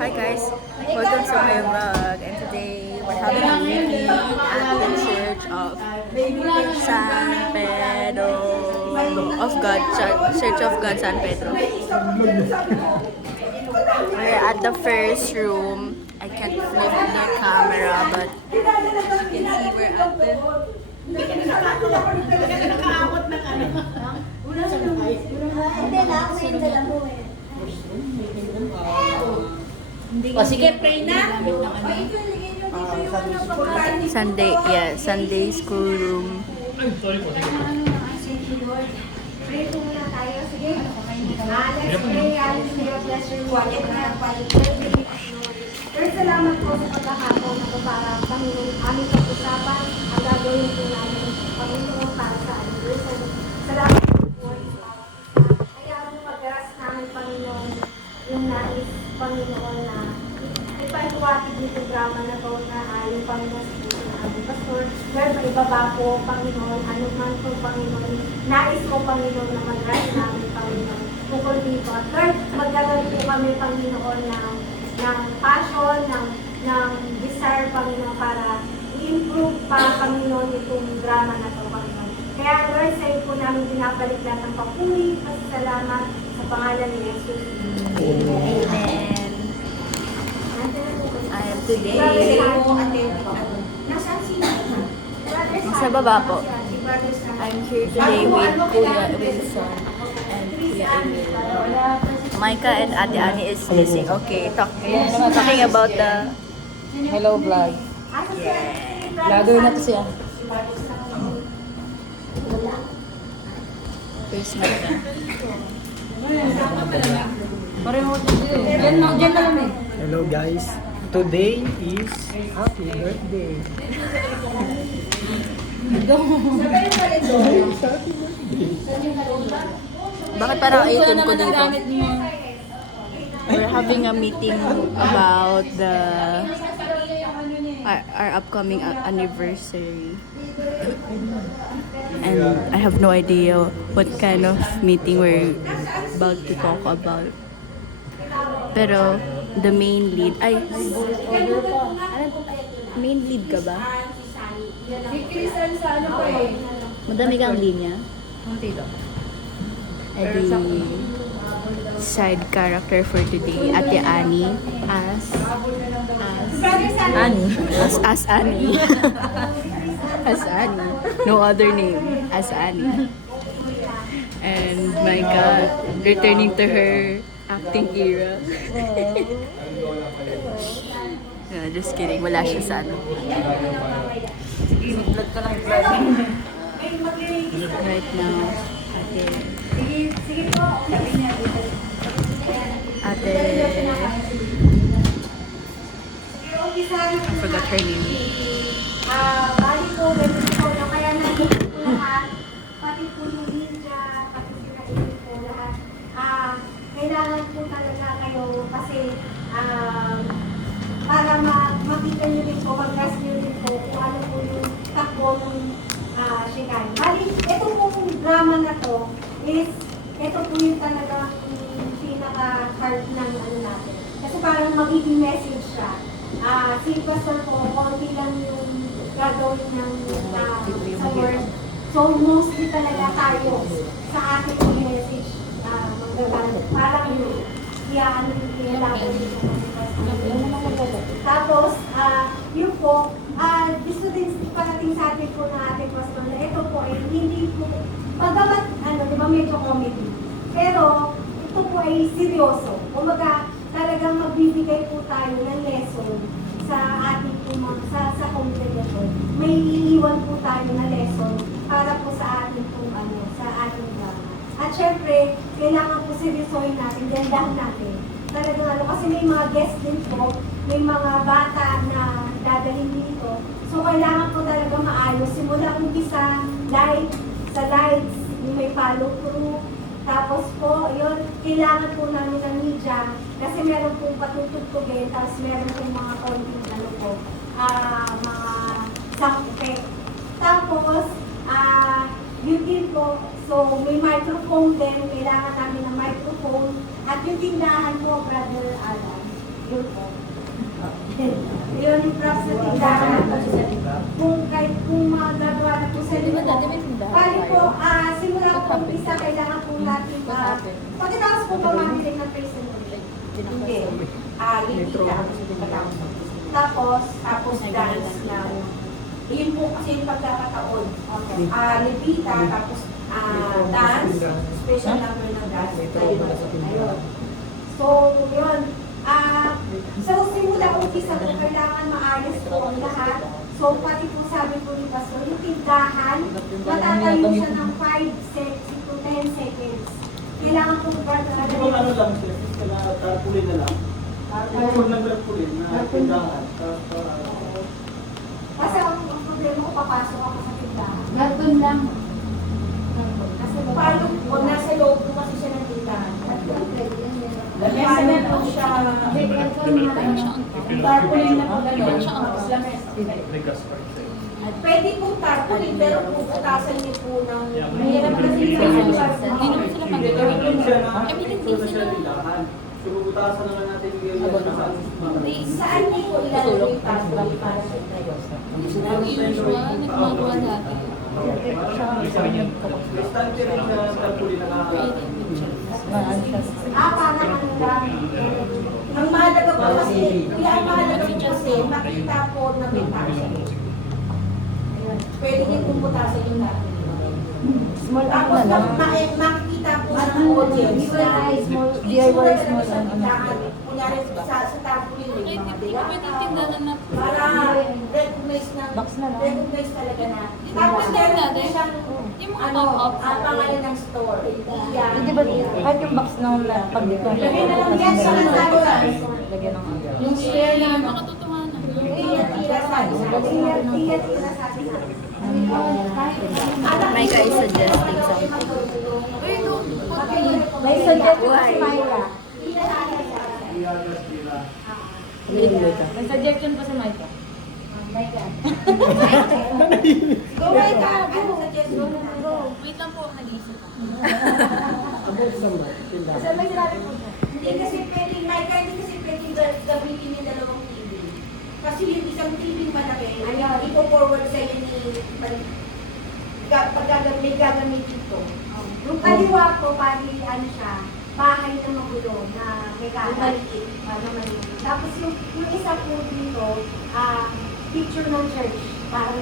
Hi guys, welcome to my vlog, and today we're having a meeting at the Church of San Pedro of God, Church of God San Pedro. We're at the first room. I can't flip the camera, but you can see we're at O sige, pray na. Sunday school room. Pray po muna tayo. Sige. Let's pray. God bless your word. Lord, salamat po sa pagkakataon na po para Panginoon aming pag-usapan ang gagawin po namin Panginoon para sa anniversary. Salamat po kaya mo pag-aras namin Panginoon yung nais Panginoon na ipaiwatig ng programa na po na yung Panginoon sa puso ng aming pastor. Lord, maibaba po Panginoon, anuman po Panginoon, nais mo Panginoon na mag-aras namin Panginoon. Tungkol dito. At Lord, magdadali po kami Panginoon ng passion, ng desire Panginoon para i-improve pa Panginoon itong drama na ito Panginoon. Kaya Lord, sa iyo po namin binabalik lahat ng papuri, pasasalamat sa pangalan ni Jesus. Amen. I am today. Sa baba po. I'm here today with Kuya Wilson and Kuya Emil. Micah and Ate Annie is missing. Okay, talking about the Hello, vlog. Gagawin natin siya. first Micah. Hello guys, today is happy birthday. Bakit parang itim ko dito? We're having a meeting about our upcoming anniversary. And I have no idea what kind of meeting we're about to talk about. Pero the main lead, main lead ka ba? Madami kang linya? The side character for today, Ate Annie as Annie. As Annie. As Annie. No other name. As Annie. And my God, returning to her acting era. No, just kidding. Wala siya sa ano. Right now, Ate, I forgot her name. Bali po, ganito po, no? Kaya nandito po lahat, pati po yung ninja, pati sila po lahat. Kailangan po talaga kayo kasi para makita nyo rin po, mag-gas nyo rin po kung ano po yung takbo ng Shikai. Bali, ito pong drama na to is, ito po yung talagang pinaka-heart ng ano natin. Kasi parang magiging message siya. Si Pastor po, konti lang yung gagawin ng sa word. So, mostly talaga tayo sa ating message magagamit. Parang yun, iyaan yung kailangan tapos, yun po, gusto din parating sa atin po ng ating pastor na ito po ay hindi po, magamat, di ba medyo comedy, pero ito po ay seryoso. Umaga, talagang magbibigay po tayo ng lesson sa ating sa congregation. May iiwan po tayo na lesson para po sa ating sa ating drama. At syempre, kailangan po seryosohin natin, gandahan natin. Talagang kasi may mga guest din po, may mga bata na dadalhin dito. So, kailangan po talaga maayos. Simula umpisa, sa lights, may follow through. Tapos po, yun, kailangan po namin ng media kasi meron pong patutugtugin, tapos meron pong mga konting mga sound effect. Tapos, yun din po, so may microphone din, kailangan namin ng microphone. At yung tindahan po, Brother Alan, Idol ko. Yun yung props na tindahan. Kung magagawa na po sa Di ba inyo. dati may tindahan Bali po, tayo? simula po isa kailangan po natin pagkatapos po pamamili ng person Hindi. Lipita. Tapos dance na. Yun po kasi yung pagkakataon. Lipita, tapos dance, special number ng dance. Ayun. So, yun. So, simula umpisa po, kailangan maayos po ang lahat. So, pati po sabi po ni Pastor, yung tindahan, matatayo siya ng 5 to 10 seconds. Kailangan po ba talaga Kung ano lang, kailangan tarpulin na lang. Kung nag-tarpulin na tindahan. Kasi ang problema ko, papasok ako sa tindahan. Garton lang. Kasi Paano kung nasa loob po kasi siya ng tindahan? Paano po siya? Tarpaulin na po gano'n. Tapos lamesa. Pwede pong tarpulin, pero puputasan niyo po ng... Mahirap kasi sa Hindi naman sila mag-gawin. Hindi sila tindahan. Surugutasan na lang natin yung Hindi. Saan niyo po ilalagay yung tarpulin para sa inyo? Hindi sila ang usual na gumagawa dati. Bastante rin na tarpulin na Creative pictures. parang ano lang. Ang mahalaga po kasi, kaya ang mahalaga po kasi, makita po na may tarpulin. Pwede niyo puputasan yung tarpulin. Tapos makikita po ng audience na DIY small sa tindahan. Kunyari sa tarpulin, Kahit yung mga hindi ko pwedeng tindahan na para recognize talaga na. Tapos Box meron na po din. siyang Yung mga pop-up. pangalan ng store. Iyan. Hindi ba, kahit yung box na pag dito. Lagyan na lang yan sa Lagyan ng Yung share na makatotohanan. tira sa Tira sa atin. Micah is suggesting something. Uy, don't put me. May suggest ko Why? si Myra. May suggestion pa sa Micah. Go, Micah. Ano suggestion mo? Wait lang po, nag-iisip ako. Kasi may sinabi po siya. Hindi kasi pwedeng, Micah, hindi kasi pwedeng gamitin yung dalawang TV. Kasi yung isang TV malaki, ipo-forward sa'yo ni may gagamitin to. Yung kaliwa ko, pari ano siya, bahay na magulo na may maliit. Tapos yung isa po dito, picture ng church, parang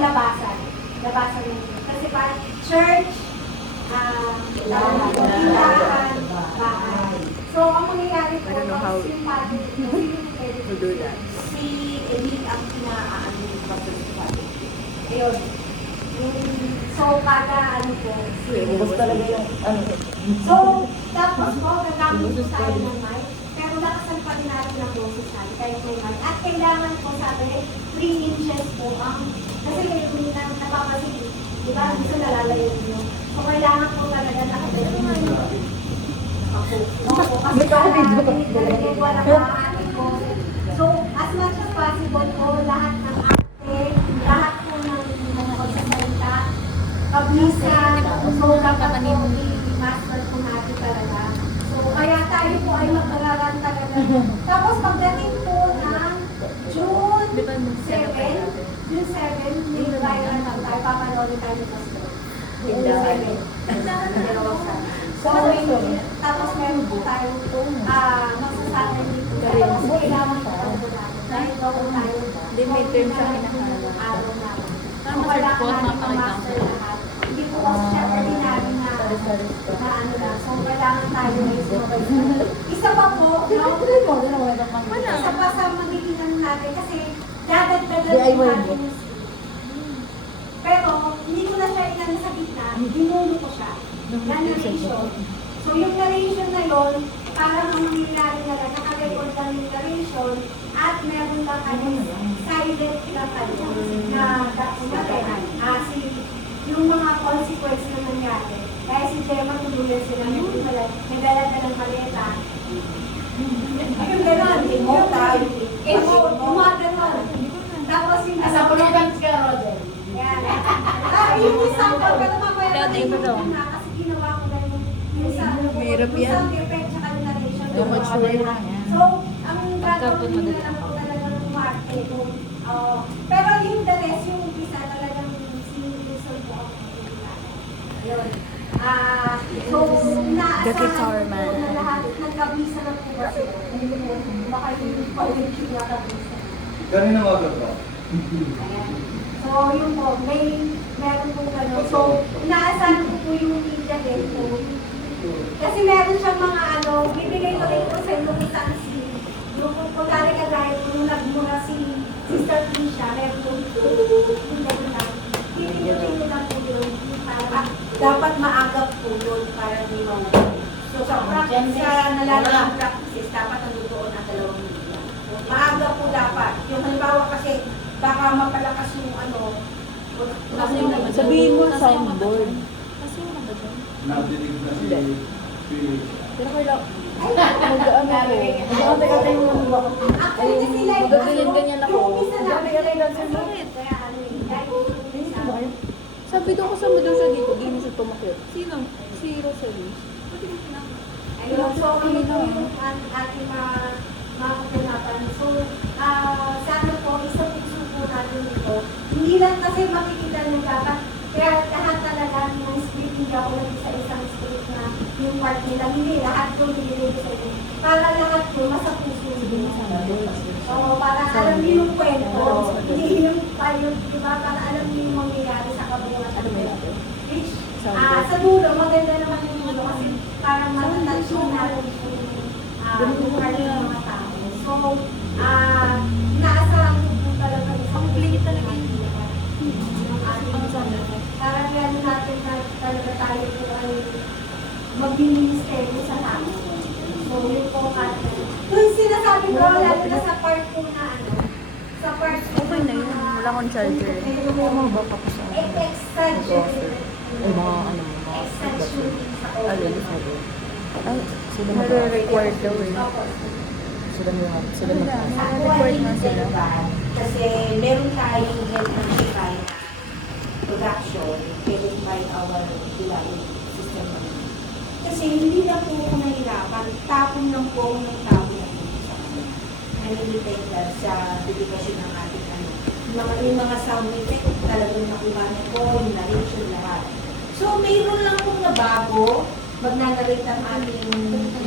labasan. Labasan ng church. Kasi parang church, tindahan, bahay. So, ang mangyayari po, I don't know how yung pati, to do that. Si Emil ang pinaaano yung papel sa papel. Ayun. So, kada ano po, Gusto talaga yung ano. so, tapos po, gagamit po tayo ng mic, pero lakasan pa rin natin ang boses natin, kahit may mic. At kailangan po sabi, 3 inches po ang, kasi may napapasin, di ba, gusto nalalayo nyo. So, kailangan po talaga nakabit. Kasi talagang walang maaari po. So, as much as possible po, lahat ng arte, lahat po ng pagsasalita, pag-misa, so dapat po i-master po natin talaga. So, kaya tayo po ay mag-aralan talaga. Tapos pagdating po ng June 7, may viral na tayo, papanood tayo ni Pastor. June 7. So, tapos meron po tayo magsasakay dito. Tapos kailangan po dahil daw po tayo. Hindi, may term siya kinakahala. Araw namin. Tama, So, kailangan sir, natin po, ma-master lahat. Hindi po kasi siya ordinary na ano lang. So, kailangan tayo isa pa po, no? Isa pa sa magiging ano natin kasi dadagdagan DIY po natin yung pero hindi ko na siya inano sa gitna, binulo ko siya. Narration. So yung narration na yun, parang ang mangyayari na lang, nakarecord lang yung narration at meron lang silent lang na yung mga consequence na nangyari. Kaya si Gemma tuluyan sila may dala-dalang maleta. Yung gano'n, emote, gano'n. Tapos yung Asa pulugan ka, Roger. yan. Yung sample ka naman Dati ko daw. kasi ginawa ko na yung Mahirap yan. sound effect tsaka yung narration. Too much work lang yan. So, ang Kapag madali lang po ako. talagang umarte kung, pero yung the rest, yung umpisa talagang sinilisan po ako. Ayun. So, The guitar inaasahan ko man. po na lahat nagkabisa na po ba sila? Baka yung pa-ulit yung nakabisa. Ganun na wag ba? Ayan. So, yun po, meron po gano'n. So, inaasahan ko po yung media din po. Kasi meron siyang mga bibigay ko rin po sa inyo kung saan yung kung kagaya po nung nagmura si Sister Trisha, meron po yung gano'n lang. Bibigay ko lang po yun para Dapat maagap po yun para di mawala. So sa practice, sa nalalalang practices, dapat nandoon ang dalawang media. Maaga po dapat. Yung halimbawa kasi, baka mapalakas yung Sabihin mo soundboard. Nadinig na si Felix. Pero kailangan, mag-ate-ate yung mga ba? actually sila yung Magaganyan-ganyan ako. yung umpisa namin Mag-ate-ate lang sa bakit? Kaya dahil Sabi ko kasama daw siya dito, di mo siya tumakit. Sino? Si Rosalie. ayun, so ano po yung ating mga kapilatan. So, sana po, isang puso po natin ito. Hindi lang kasi makikita nyo dapat, kaya lahat talaga yung script, hindi ako nag sa isang script na yung part nila, hindi, lahat po nililito sa inyo. Para lahat po, masa puso nyo. So, para alam niyo yung kwento, hindi yung tayo, di ba, para alam niyo yung mangyayari sa kabuhatan nito. Which, sa dulo, maganda naman yung dulo kasi parang matatouch natin yung heart ng mga tao. So, naasahan ko po talaga isang play talaga yung ating parang yan natin na talaga tayo po ay mag-ministero sa tao. So, yun po natin. Kung sinasabi ko, lalo na sa part po na sa part po Okay na yun. Wala akong charger. extension. Ay, mga ano, mga Extension sa audio. Ay, sila nag-record daw eh. Sila nag-record na sila. Kasi meron tayong health and supply na production headed by our Pilawin system. Kasi hindi na po ako nahirapan, tapon lang po ako ng tapon na po sa akin. Nalilitay ka sa dedikasyon ng ating yung mga sound effect, talagang nakuha na po, yung narration lahat. So, mayroon lang pong nabago, magnanarate ang ating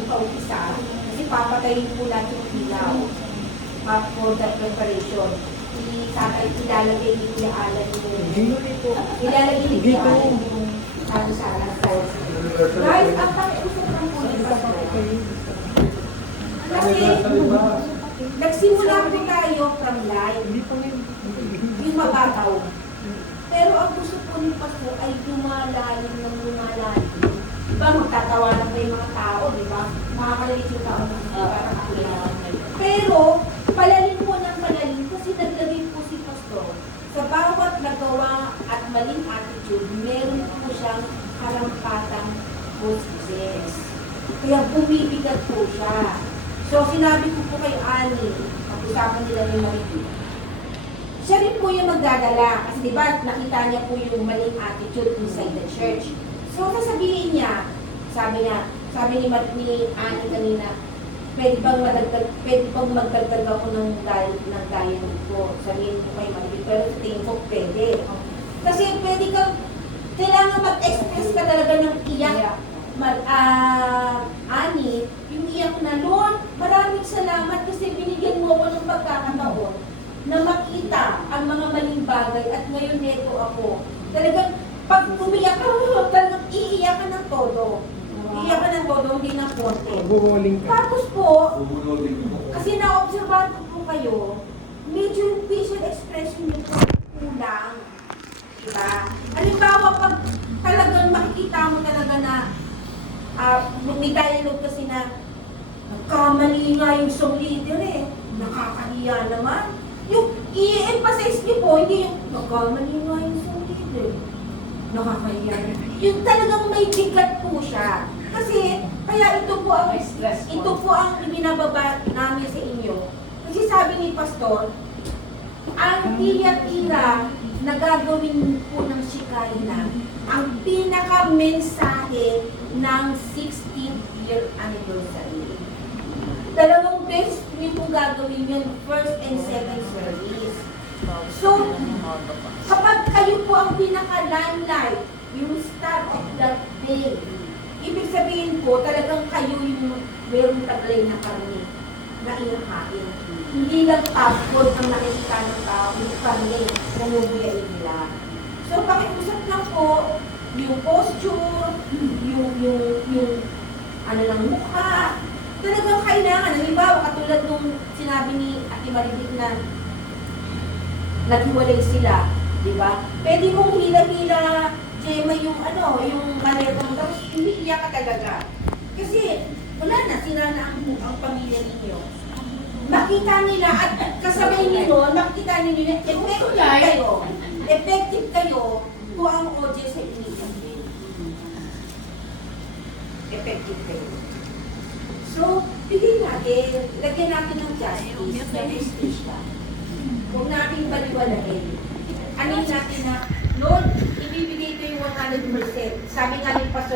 paumpisa, kasi papatayin po lahat yung ilaw for that preparation. Ilalagay ni Kuya Alan yung ilalagay ni Kuya Alan yung sana guys, ang pag-usap ng po kasi nagsimula po tayo from live yung mababaw. Pero ang gusto po ni Pastor ay lumalalim ng lumalalim. Diba, magtatawanan pa yung mga tao, di ba? Makakaliit yung tao na parang akalaman. Pero, palalim po ng palalim kasi naglagay po si Pastor. Sa bawat nagawa at maling attitude, meron po siyang karampatang possess. Kaya bumibigat po siya. So, sinabi ko po kay Annie, pag-usapan nila ni Maribel, siya rin po yung magdadala. Kasi diba, nakita niya po yung maling attitude inside the church. So, sasabihin niya, sabi ni Annie kanina, pwede bang magdagdag ako ng diet ko? Sabihin ko kay Maribel, pero sa tingin ko, pwede. Kasi pwede kang, kailangan mag-express ka talaga ng iyak. Annie, yung iyak na, Lord, maraming salamat kasi binigyan mo ako ng pagkakataon na makita ang mga maling bagay at ngayon neto ako. Talagang pag umiyak ka, talagang iiyak ka ng todo. Iiyak ka ng todo, hindi ng konti. Bubuling ka. Tapos po, kasi na-observan ko po kayo, medyo yung facial expression niyo po kulang. Diba? Halimbawa, pag talagang makikita mo talaga na may dialogue kasi na nagkamali nga yung song leader eh. Nakakahiya naman. Yung i-emphasize niyo po, hindi yung nagkamali nga yung song leader. Nakakahiya. Yung talagang may bigat po siya. Kasi, kaya ito po ang ibinababa namin sa inyo. Kasi sabi ni Pastor, ang tira-tira na gagawin po ng Shekinah, ang pinaka-mensahe ng 16th year anniversary. Dalawang beses niyo po gagawin yung first and second service. So, kapag kayo po ang pinaka-limelight, yung star of that day, ibig sabihin po, talagang kayo yung merong taglay na karne na inakain. Hindi lang tapos ang nakikita ng tao, yung karne na nubuyain nila. So, pakiusap lang po, yung posture, yung ano ng mukha, talagang kailangan. Halimbawa, katulad nung sinabi ni Ate Maribik na naghiwalay sila, di ba? Pwede mong hila-hila, Gemma, yung ano, yung manera mo, tapos hindi iyak ka talaga. Kasi, wala na, sira na ang pamilya ninyo. Makita nila, at kasabay nyo, makita ninyo na effective kayo. Effective kayo kung ang audience ay iniisip. Effective kayo. So, bigyan natin, lagyan natin ng justice, na prestige ka. Huwag natin baliwalain. Ano natin na, Lord, ibibigay ko yung 100%. Sabi nga ni Pastor,